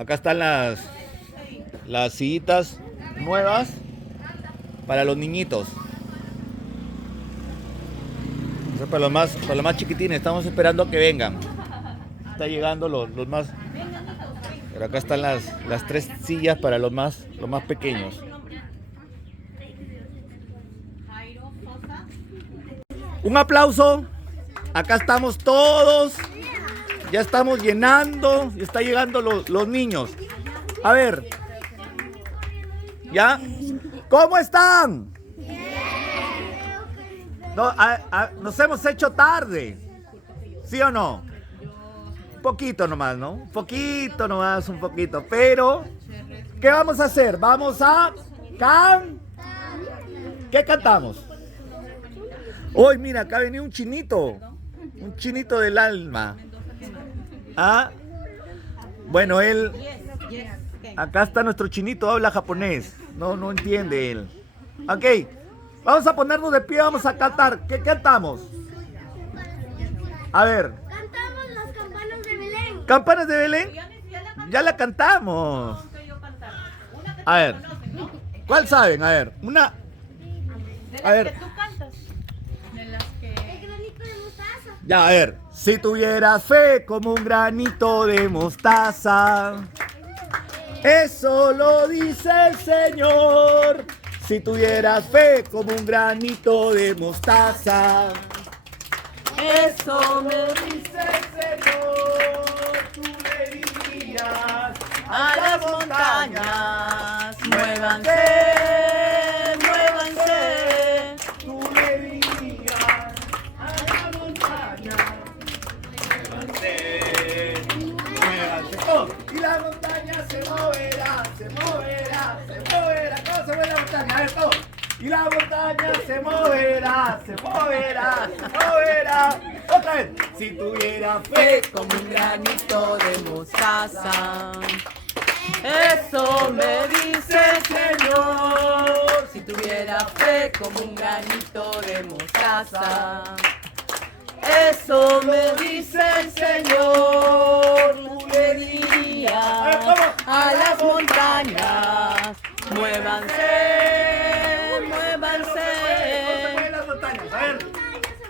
Acá están las sillitas nuevas para los niñitos. Eso es para los más chiquitines. Estamos esperando a que vengan. Está llegando los más. Pero acá están las tres sillas para los más pequeños. Un aplauso. Acá estamos todos. Ya estamos llenando. Y está llegando los niños. A ver. ¿Ya? ¿Cómo están? No, nos hemos hecho tarde. ¿Sí o no? Un poquito nomás, ¿no? Un poquito nomás, un poquito. Pero, ¿qué vamos a hacer? Vamos a ¿Qué cantamos? Hoy, mira, acá venía un chinito. Un chinito del alma. ¿Ah? Bueno, él... Acá está nuestro chinito, habla japonés. No entiende él. Ok, vamos a ponernos de pie, vamos a cantar. ¿Qué cantamos? A ver. Cantamos las campanas de Belén. ¿Campanas de Belén? Ya la cantamos. A ver. ¿Cuál saben? A ver, una... A ver. El granito de mostaza. Ya, a ver. Si tuvieras fe como un granito de mostaza. Eso lo dice el Señor. Si tuvieras fe como un granito de mostaza. Eso me dice el Señor. Tú le dirías A las montañas, muévanse, muévanse. Tú le dirías a la montaña. Muévanse, muévanse. Oh, y la montaña se moverá, se moverá, se moverá. ¿Cómo se mueve la montaña? A ver, todo. Y la montaña se moverá, se moverá, se moverá. Otra vez. Si tuviera fe Como un granito de mostaza. Eso me dice el Señor. Si tuviera fe como un granito de mostaza. Eso me dice el Señor. Tú le dirías a las montañas, muévanse, muévanse. mueven las montañas. A ver.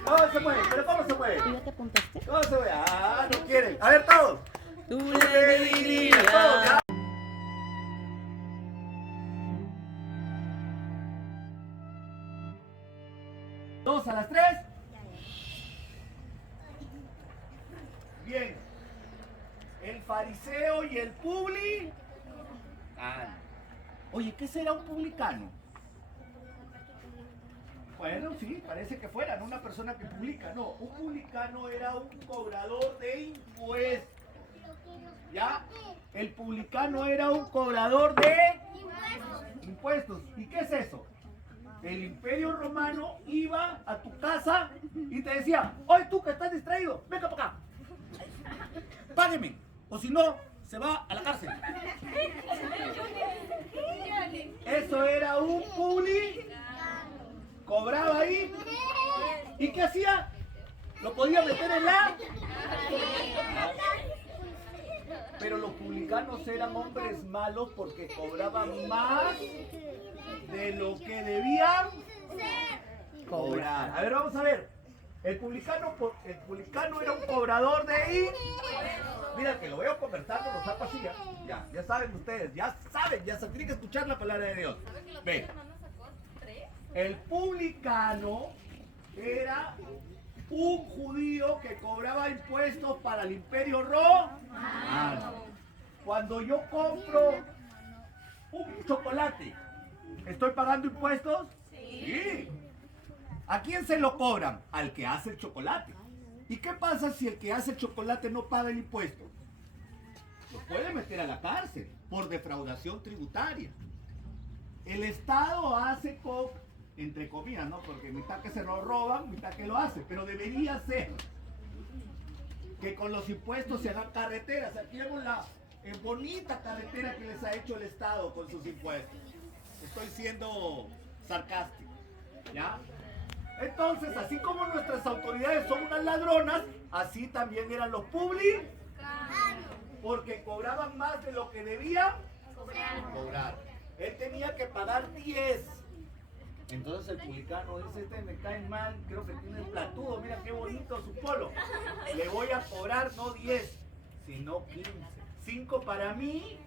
¿Cómo se mueve? ¿Pero cómo se mueve? ¿Ya te apuntaste? ¿Cómo se mueve? Ah, no quieren. A ver, todos. Tú le dirías. Todos a las 3. Bien. El fariseo y el publicano. Oye, ¿qué será un publicano? Bueno, sí, parece que fuera, no una persona que publica, no. Un publicano era un cobrador de impuestos. ¿Ya? El publicano era un cobrador de impuestos. ¿Y qué es eso? El Imperio Romano iba a tu casa y te decía: oye, tú que estás distraído, venga para acá, págueme, o si no, se va a la cárcel. Eso era un publicano. Cobraba ahí. ¿Y qué hacía? Lo podía meter en la... Pero los publicanos eran hombres malos porque cobraban más de lo que debían cobrar. A ver, vamos a ver. El publicano era un cobrador de ahí. Mira que lo veo conversando, lo saco así. Ya saben ustedes, ya se tienen que escuchar la palabra de Dios. Ve. El publicano era un judío que cobraba impuestos para el Imperio Romano. Cuando yo compro un chocolate, ¿estoy pagando impuestos? Sí. ¿A quién se lo cobran? Al que hace el chocolate. ¿Y qué pasa si el que hace el chocolate no paga el impuesto? Lo puede meter a la cárcel por defraudación tributaria. El Estado hace entre comillas, ¿no? Porque mitad que se lo roban, mitad que lo hace. Pero debería ser que con los impuestos se hagan carreteras. Aquí vemos la bonita carretera que les ha hecho el Estado con sus impuestos. Estoy siendo sarcástico, ¿ya? Entonces, así como nuestras autoridades son unas ladronas, así también eran los publicanos. Porque cobraban más de lo que debían cobrar. Él tenía que pagar 10. Entonces el publicano dice, este me cae mal, creo que tiene platudo, mira qué bonito su polo. Le voy a cobrar no 10, sino 15. 5 para mí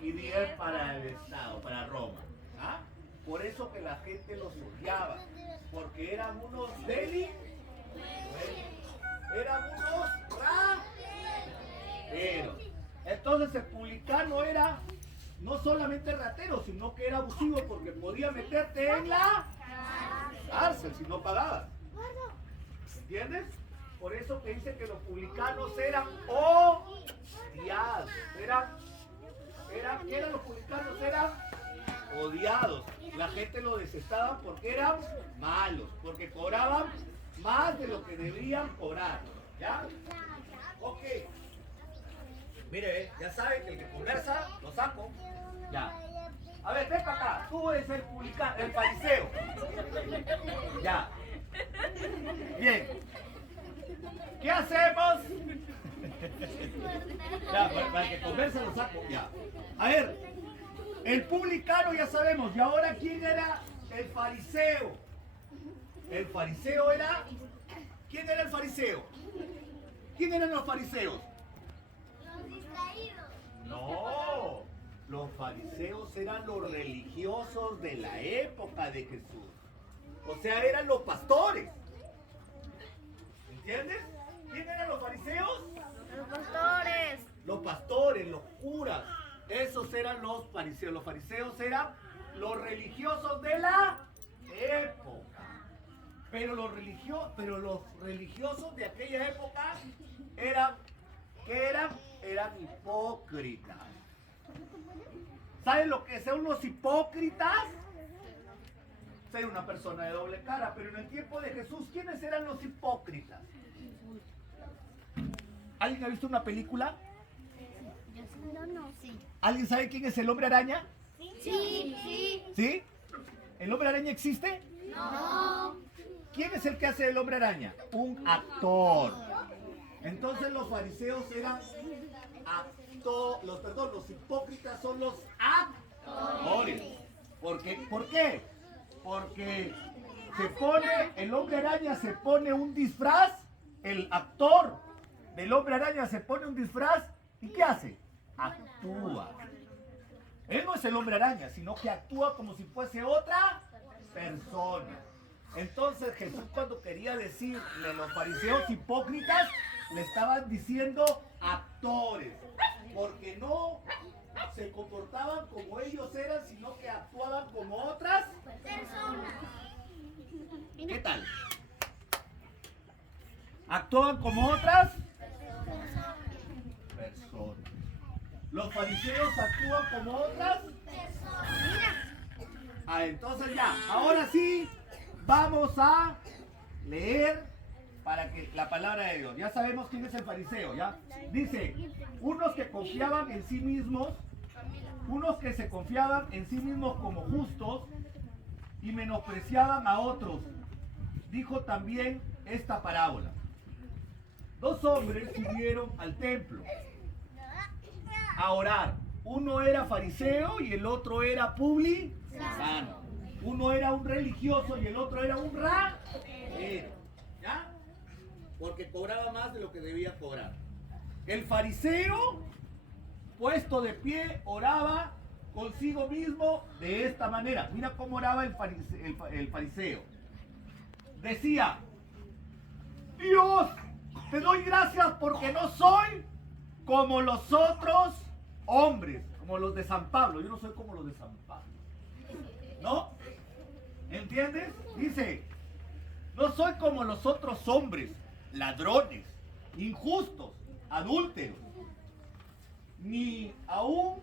y 10 para el Estado, para Roma. ¿Ah? Por eso que la gente los odiaba, porque eran unos eran unos rateros. Entonces el publicano era no solamente ratero, sino que era abusivo porque podía meterte en la cárcel si no pagabas. ¿Entiendes? Por eso que dice que los publicanos eran odiados. ¿Qué eran los publicanos? Eran odiados. La gente los detestaba porque eran malos, porque cobraban más de lo que debían cobrar. ¿Ya? Ok. Mire, ya saben que el que conversa, lo saco. Ya. A ver, ven para acá. Tú eres el publicano, el fariseo. Ya. Bien. ¿Qué hacemos? Ya, para el que conversa, lo saco. Ya. A ver, el publicano ya sabemos. ¿Y ahora quién era el fariseo? El fariseo era... ¿Quién era el fariseo? ¿Quién eran los fariseos? No, los fariseos eran los religiosos de la época de Jesús. O sea, eran los pastores. ¿Entiendes? ¿Quién eran los fariseos? Los pastores. Los pastores, los curas. Esos eran los fariseos. Los fariseos eran los religiosos de la época. Pero los religiosos de aquella época eran... ¿Qué eran? Eran hipócritas. ¿Saben lo que son los hipócritas? Ser una persona de doble cara. Pero en el tiempo de Jesús, ¿quiénes eran los hipócritas? ¿Alguien ha visto una película? No, sí. ¿Alguien sabe quién es el hombre araña? Sí. ¿Sí? ¿El hombre araña existe? No. ¿Quién es el que hace el hombre araña? Un actor. Entonces los fariseos eran los hipócritas son los actores. ¿Por qué? Porque el hombre araña se pone un disfraz, el actor del hombre araña se pone un disfraz, ¿y qué hace? Actúa. Él no es el hombre araña, sino que actúa como si fuese otra persona. Entonces Jesús, cuando quería decirle a los fariseos hipócritas, le estaban diciendo actores, porque no se comportaban como ellos eran, sino que actuaban como otras Personas. ¿Qué tal? Actuaban como otras personas. Los fariseos actúan como otras personas. Entonces ya, ahora sí, vamos a leer para que la palabra de Dios. Ya sabemos quién es el fariseo, ¿ya? Dice, unos que confiaban en sí mismos, unos que se confiaban en sí mismos como justos y menospreciaban a otros. Dijo también esta parábola. 2 hombres subieron al templo a orar. Uno era fariseo y el otro era publicano. Uno era un religioso y el otro era un ratero. ¿Ya? Porque cobraba más de lo que debía cobrar. El fariseo, puesto de pie, oraba consigo mismo de esta manera. Mira cómo oraba el fariseo. Decía, Dios, te doy gracias porque no soy como los otros hombres, como los de San Pablo. Yo no soy como los de San Pablo. ¿No? ¿Entiendes? Dice, no soy como los otros hombres, ladrones, injustos, adúlteros, ni aún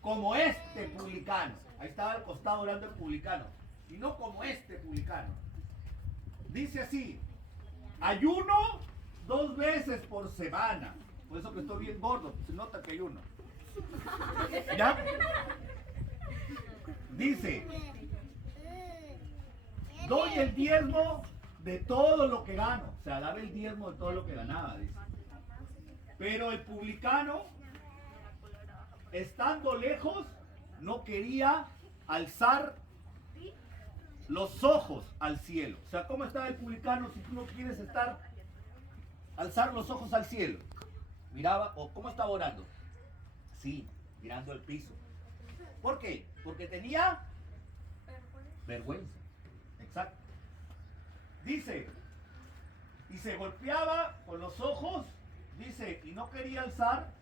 como este publicano. Ahí estaba al costado orando el publicano. Y no como este publicano. Dice así, ayuno 2 veces por semana. Por eso que estoy bien gordo, se nota que ayuno. ¿Ya? Dice, doy el diezmo de todo lo que gano. O sea, daba el diezmo de todo lo que ganaba, dice. Pero el publicano estando lejos, no quería alzar los ojos al cielo. O sea, ¿cómo estaba el publicano si tú no quieres alzar los ojos al cielo? Miraba, o ¿cómo estaba orando? Sí, mirando el piso. ¿Por qué? Porque tenía vergüenza. Exacto. Dice, y se golpeaba con los ojos, dice, y no quería alzar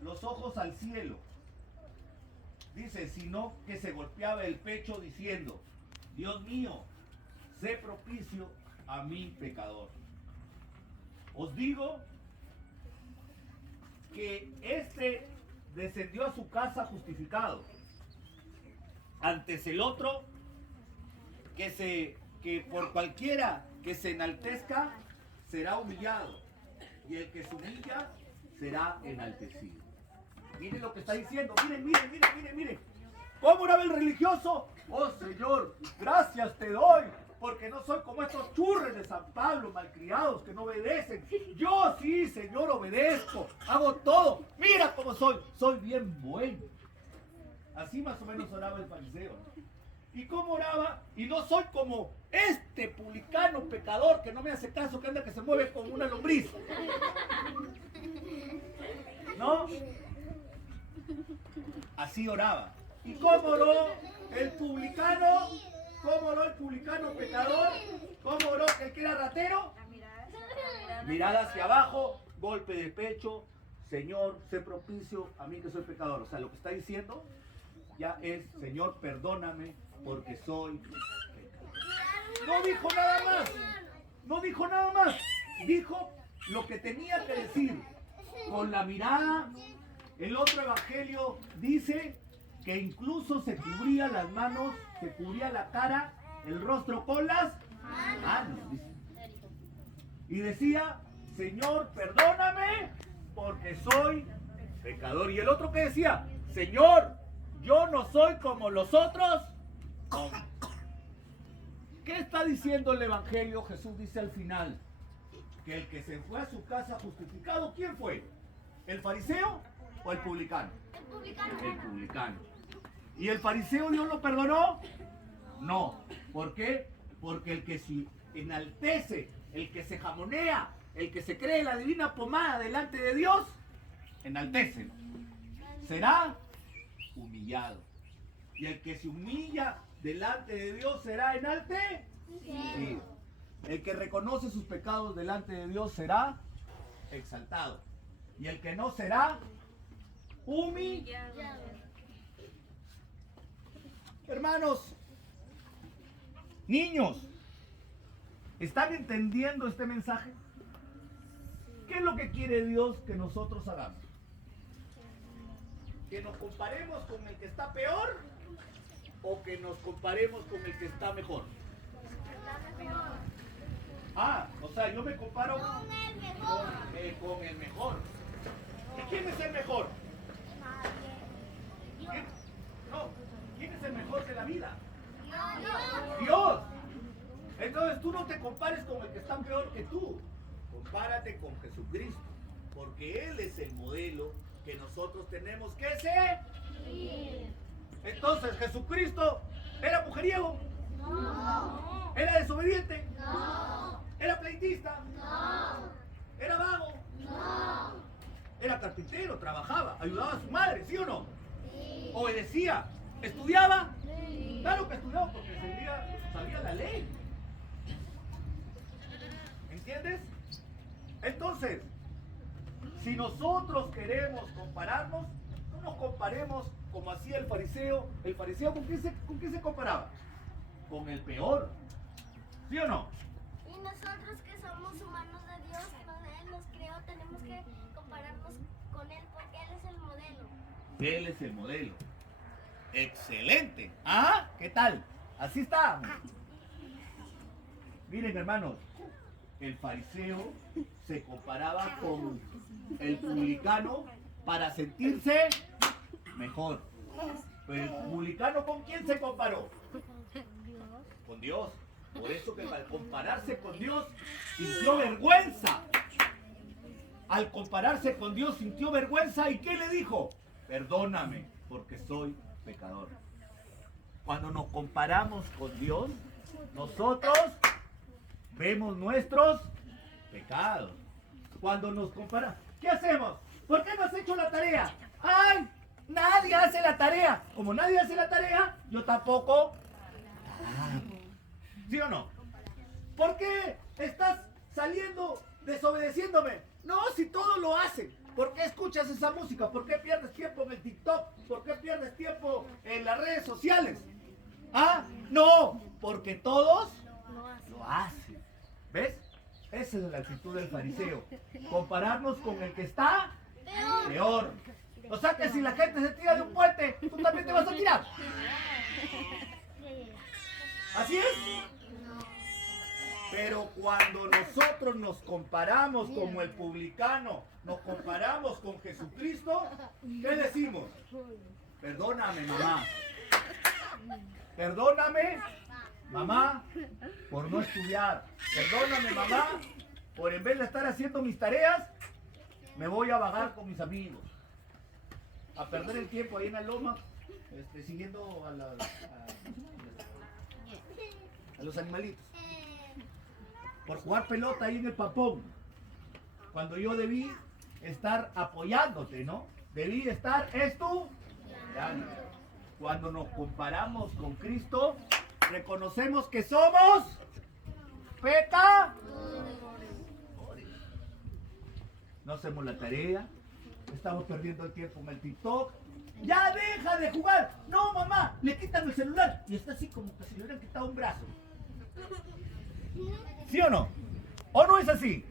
los ojos al cielo. Dice, sino que se golpeaba el pecho diciendo, Dios mío, sé propicio a mi pecador. Os digo que este descendió a su casa justificado, antes el otro que por cualquiera que se enaltezca será humillado, y el que se humilla será enaltecido. Miren lo que está diciendo, miren. ¿Cómo oraba el religioso? Oh Señor, gracias te doy, porque no soy como estos churres de San Pablo, malcriados que no obedecen. Yo sí, Señor, obedezco, hago todo. Mira cómo soy bien bueno. Así más o menos oraba el fariseo. ¿Y cómo oraba? Y no soy como este publicano pecador que no me hace caso, que anda que se mueve como una lombriz. ¿No? Así oraba. ¿Y cómo oró el publicano? ¿Cómo oró el publicano pecador? ¿Cómo oró el que era ratero? Mirada hacia abajo, golpe de pecho. Señor, sé propicio a mí que soy pecador. O sea, lo que está diciendo ya es, Señor, perdóname porque soy pecador. No dijo nada más. No dijo nada más. Dijo lo que tenía que decir. Con la mirada. El otro evangelio dice que incluso se cubría las manos, se cubría la cara, el rostro con las manos. Y decía, Señor, perdóname porque soy pecador. Y el otro que decía, Señor, yo no soy como los otros hombres. ¿Qué está diciendo el evangelio? Jesús dice al final que el que se fue a su casa justificado, ¿quién fue? ¿El fariseo o el publicano? El publicano. ¿Y el fariseo Dios lo perdonó? No. ¿Por qué? Porque el que se enaltece, el que se jamonea, el que se cree la divina pomada delante de Dios, enaltécelo. Será humillado. Y el que se humilla delante de Dios será enaltecido. El que reconoce sus pecados delante de Dios será exaltado. Y el que no será humillado. Hermanos, niños, ¿están entendiendo este mensaje? ¿Qué es lo que quiere Dios que nosotros hagamos? ¿Que nos comparemos con el que está peor o que nos comparemos con el que está mejor? Ah, o sea, yo me comparo con el mejor. ¿Y quién es el mejor? ¿Quién es el mejor de la vida? Dios. Entonces tú no te compares con el que está peor que tú. Compárate con Jesucristo, porque Él es el modelo que nosotros tenemos que seguir. Entonces, ¿Jesucristo era mujeriego? No. ¿Era desobediente? No. ¿Era pleitista? No. ¿Era vago? No. Era carpintero, trabajaba, ayudaba a su madre, ¿sí o no? Sí. ¿Obedecía? ¿Estudiaba? Sí. Claro que estudiaba porque sabía la ley. ¿Entiendes? Entonces, si nosotros queremos compararnos, no nos comparemos como hacía el fariseo. ¿El fariseo con qué se comparaba? Con el peor. ¿Sí o no? Y nosotros que somos humanos de Dios, Él nos creó, tenemos que compararnos con Él porque Él es el modelo. Él es el modelo. ¡Excelente! ¿Ah? ¿Qué tal? Así está. Miren, hermanos, el fariseo se comparaba con el publicano para sentirse mejor. Pero el publicano, ¿con quién se comparó? Con Dios. Por eso que al compararse con Dios sintió vergüenza. Al compararse con Dios sintió vergüenza. ¿Y qué le dijo? perdóname porque soy pecador. Cuando nos comparamos con Dios, nosotros vemos nuestros pecados. Cuando nos comparamos, ¿qué hacemos? ¿Por qué no has hecho la tarea? ¡Ay! Nadie hace la tarea. Como nadie hace la tarea, yo tampoco. ¿Sí o no? ¿Por qué estás saliendo desobedeciéndome? No, si todo lo hacen. ¿Por qué escuchas esa música? ¿Por qué pierdes tiempo en el TikTok? ¿Por qué pierdes tiempo en las redes sociales? Ah, no, porque todos lo hacen. ¿Ves? Esa es la actitud del fariseo. Compararnos con el que está peor. O sea que si la gente se tira de un puente, tú también te vas a tirar. ¿Así es? Pero cuando nosotros nos comparamos como el publicano, nos comparamos con Jesucristo, ¿qué decimos? Perdóname, mamá. Perdóname, mamá, por no estudiar. Perdóname, mamá, por en vez de estar haciendo mis tareas, me voy a vagar con mis amigos. A perder el tiempo ahí en la loma, siguiendo a los animalitos. Por jugar pelota ahí en el papón. Cuando yo debí estar apoyándote, ¿no? Debí estar estudiando. Cuando nos comparamos con Cristo, reconocemos que somos pecadores. No hacemos la tarea, estamos perdiendo el tiempo en el TikTok. ¡Ya deja de jugar! No, mamá, le quitan el celular. Y está así como que si le hubieran quitado un brazo. ¿Sí o no? ¿O no es así?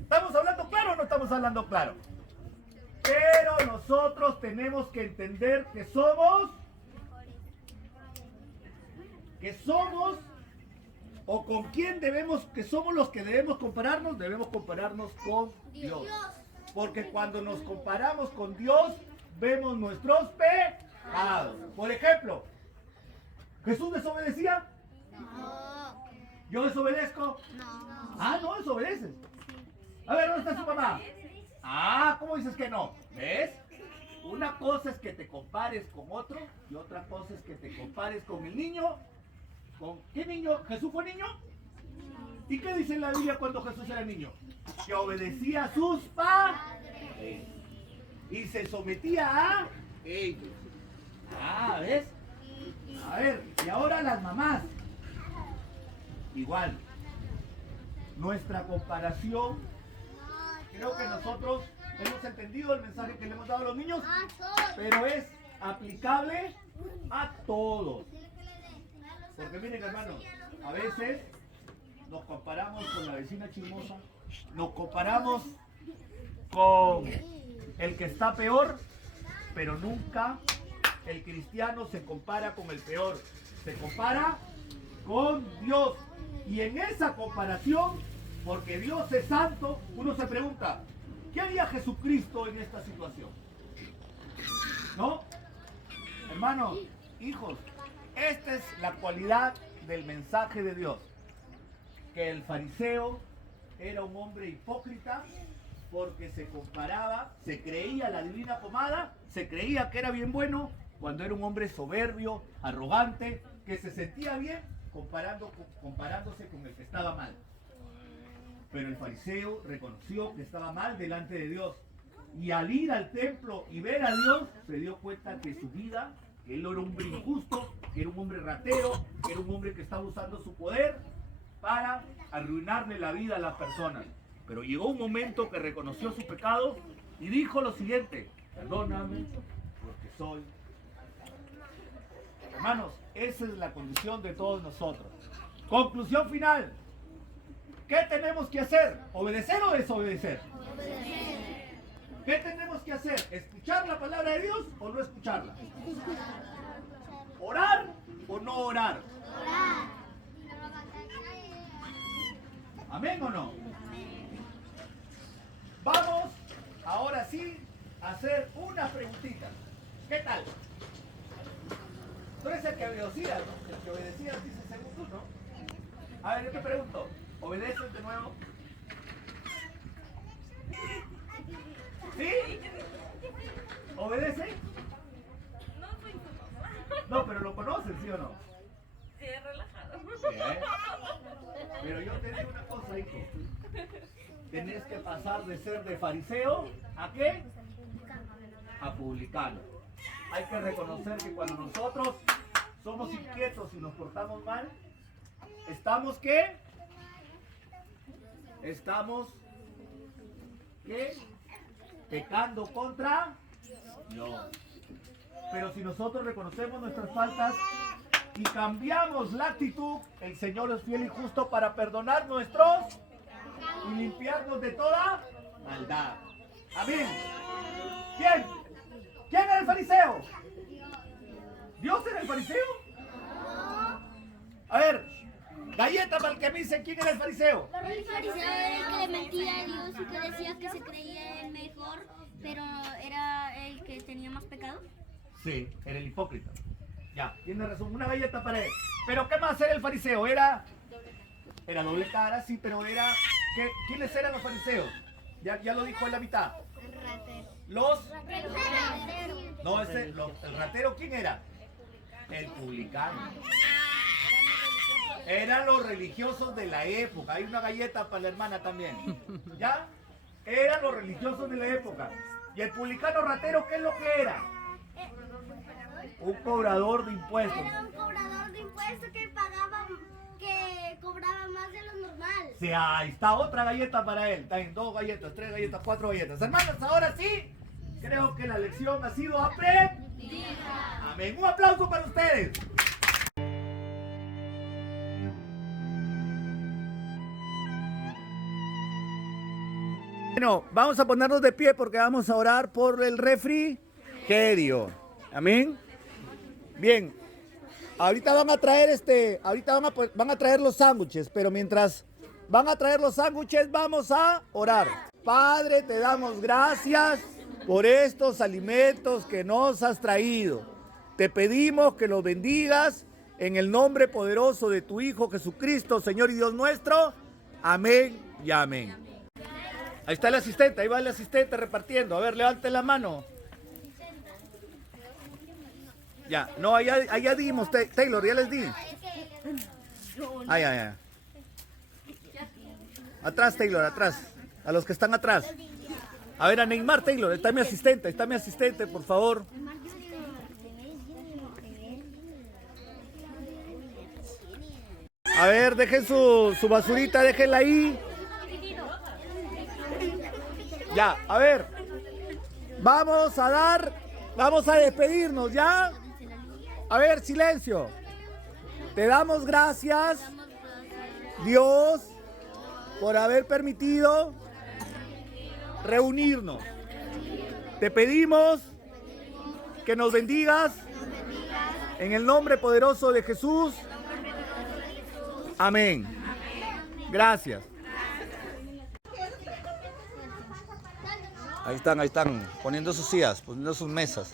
¿Estamos hablando claro o no estamos hablando claro? Pero nosotros tenemos que entender que somos, o con quién que somos los que debemos compararnos con Dios. Porque cuando nos comparamos con Dios, vemos nuestros pecados. Por ejemplo, ¿Jesús desobedecía? No. ¿Yo desobedezco? No. Ah, no desobedeces. A ver, ¿dónde está su mamá? Ah, ¿cómo dices que no? ¿Ves? Una cosa es que te compares con otro y otra cosa es que te compares con el niño. ¿Con qué niño? ¿Jesús fue niño? ¿Y qué dice en la Biblia cuando Jesús era niño? Que obedecía a sus padres y se sometía a ellos. Ah, ¿ves? A ver, y ahora las mamás. Igual. Nuestra comparación, creo que nosotros hemos entendido el mensaje que le hemos dado a los niños, pero es aplicable a todos. Porque miren, hermanos, a veces nos comparamos con la vecina chismosa, nos comparamos con el que está peor, pero nunca el cristiano se compara con el peor, se compara con Dios. Y en esa comparación, porque Dios es santo, uno se pregunta, ¿qué haría Jesucristo en esta situación? ¿No? Hermanos, hijos, esta es la cualidad del mensaje de Dios. Que el fariseo era un hombre hipócrita porque se comparaba, se creía la divina pomada, se creía que era bien bueno, cuando era un hombre soberbio, arrogante, que se sentía bien comparándose con el que estaba mal. Pero el fariseo reconoció que estaba mal delante de Dios. Y al ir al templo y ver a Dios, se dio cuenta que su vida, que él era un hombre injusto, que era un hombre ratero, que era un hombre que estaba usando su poder para arruinarle la vida a las personas. Pero llegó un momento que reconoció su pecado y dijo lo siguiente: perdóname porque soy. Hermanos, esa es la condición de todos nosotros. Conclusión final. ¿Qué tenemos que hacer? ¿Obedecer o desobedecer? Obedecer. ¿Qué tenemos que hacer? ¿Escuchar la palabra de Dios o no escucharla? ¿Orar o no orar? Orar. ¿Amén o no? Vamos, ahora sí, a hacer una preguntita. ¿Qué tal? Tú eres el que obedecías, ¿no? El que obedecías dice según tú, ¿no? A ver, yo te pregunto, ¿obedeces de nuevo? ¿Sí? ¿sí o no? Sí, relajado. Bien. Pero yo te digo una cosa, hijo. Tenés que pasar de ser de fariseo ¿a qué? A publicano. Hay que reconocer que cuando nosotros somos inquietos y nos portamos mal, ¿estamos qué? Estamos ¿qué? Pecando contra Dios. Pero si nosotros reconocemos nuestras faltas y cambiamos la actitud, el Señor es fiel y justo para perdonar nuestros y limpiarnos de toda maldad. Amén. ¿Quién? ¿Quién era el fariseo? ¿Dios era el fariseo? A ver, galleta para el que me dice quién era el fariseo. El fariseo era el que le mentía a Dios y que decía que se creía el mejor, pero era el que tenía más pecado. Sí, era el hipócrita. Ya, tiene razón, una galleta para él. Pero ¿qué más era el fariseo? Era doble cara, sí, pero era... ¿Quiénes eran los fariseos? Ya lo dijo en la mitad. Los... No, el ratero, ¿quién era? El publicano. Eran los religiosos de la época. Hay una galleta para la hermana también. ¿Ya? Eran los religiosos de la época. ¿Y el publicano ratero qué es lo que era? Un cobrador de impuestos. Era un cobrador de impuestos que cobraba más de lo normal. Sí, ahí está otra galleta para él. Está en 2 galletas, 3 galletas, 4 galletas. Hermanos, ahora sí, creo que la lección ha sido aprendida. Amén. Un aplauso para ustedes. Bueno, vamos a ponernos de pie porque vamos a orar por el refrigerio. Amén. Bien. Ahorita van a traer van a traer los sándwiches, pero mientras van a traer los sándwiches vamos a orar. Padre, te damos gracias por estos alimentos que nos has traído. Te pedimos que los bendigas en el nombre poderoso de tu Hijo Jesucristo, Señor y Dios nuestro. Amén y amén. Ahí está el asistente, ahí va el asistente repartiendo. A ver, levante la mano. Ya, no, allá dimos, Taylor, ya les di. Ay. Atrás, Taylor, atrás. A los que están atrás. A ver, a Neymar, Taylor, está mi asistente, por favor. A ver, dejen su basurita, déjenla ahí. Ya, a ver. Vamos a despedirnos, ¿ya? A ver, silencio. Te damos gracias, Dios, por haber permitido reunirnos. Te pedimos que nos bendigas en el nombre poderoso de Jesús. Amén. Gracias. Ahí están, poniendo sus sillas, poniendo sus mesas.